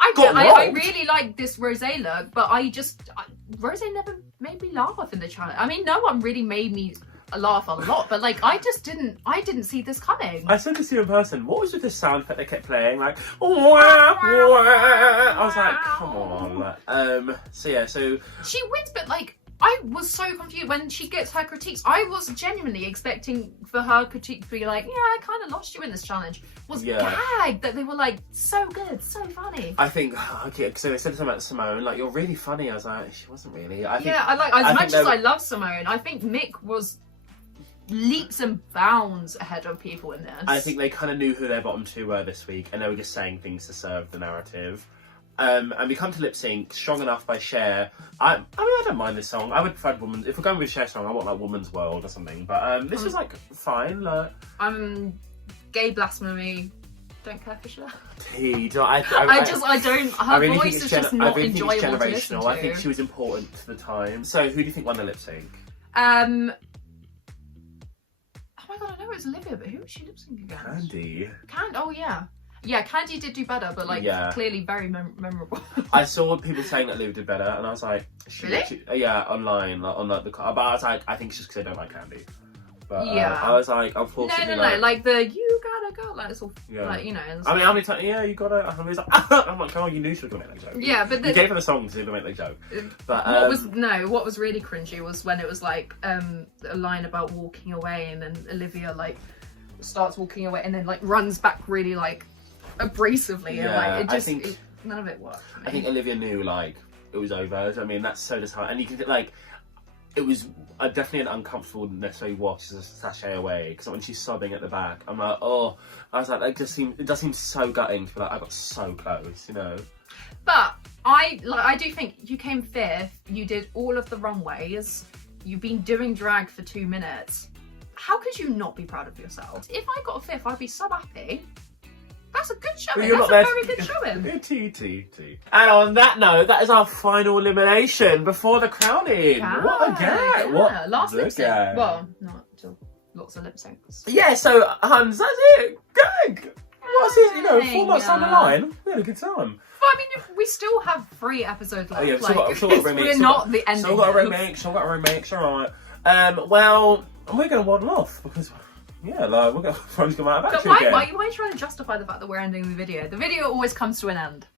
I really like this Rosé look, but Rosé never made me laugh in the challenge. I mean, no one really made me laugh a lot, but like I didn't see this coming. I said to see you in person. What was with the sound effect they kept playing? Like, I was like, come on. So she wins, but like I was so confused when she gets her critiques. I was genuinely expecting for her critique to be like, yeah, I kind of lost you in this challenge. Gagged that they were like, so good, so funny. I think, okay, so they said something about Simone, like, you're really funny. I was like, she wasn't really. I love Simone, I think Mick was leaps and bounds ahead of people in this. I think they kind of knew who their bottom 2 were this week, and they were just saying things to serve the narrative. And we come to lip sync, Strong Enough by Cher. I mean, I don't mind this song. I would prefer Woman. If we're going with Cher's song, I want like Woman's World or something. But this was like fine. Like, gay blasphemy. Don't care for Cher. I don't. Her really voice is just not enjoyable to listen to. I think she was important to the time. So, who do you think won the lip sync? Oh my god, I know it's Olivia, but who was she lip syncing against? Candy. Oh yeah. Yeah, Candy did do better, but like clearly very memorable. I saw people saying that Olivia did better, and I was like, online, like, on like the. But I was like, I think it's just because they don't like Candy. But I was like, unfortunately, no, like the you gotta go, like it's all like, you know. I mean, how many times? Yeah, you gotta. I was like, I'm like, oh, you knew she was gonna make that joke. Yeah, but you gave her the song to make that joke. But what was really cringy was when it was like a line about walking away, and then Olivia like starts walking away, and then like runs back really like abrasively, and like it just none of it worked for me. I think Olivia knew like it was over. I mean, that's so disheartening, and you can like. It was definitely an uncomfortable necessarily watch as a sashay away, because when she's sobbing at the back, I'm like, oh, I was like, it does seem so gutting to be like, I got so close, you know. But I do think you came 5th. You did all of the runways. You've been doing drag for 2 minutes. How could you not be proud of yourself? If I got a 5th, I'd be so happy. That's a good showing. That's a very good showing. And on that note, that is our final elimination before the crowning. What a gag! Yeah. Last lip sync. Well, not until lots of lip syncs. Yeah. So, Hans, that's it. Gag. What's it? You know, 4 months down the line, we had a good time. But I mean, we still have 3 episodes left. Oh, yeah, we're not the end. Still got a remake. All right. Well, we're going to waddle off because. Yeah, like, we're going to come out of action again. Why are you trying to justify the fact that we're ending the video? The video always comes to an end.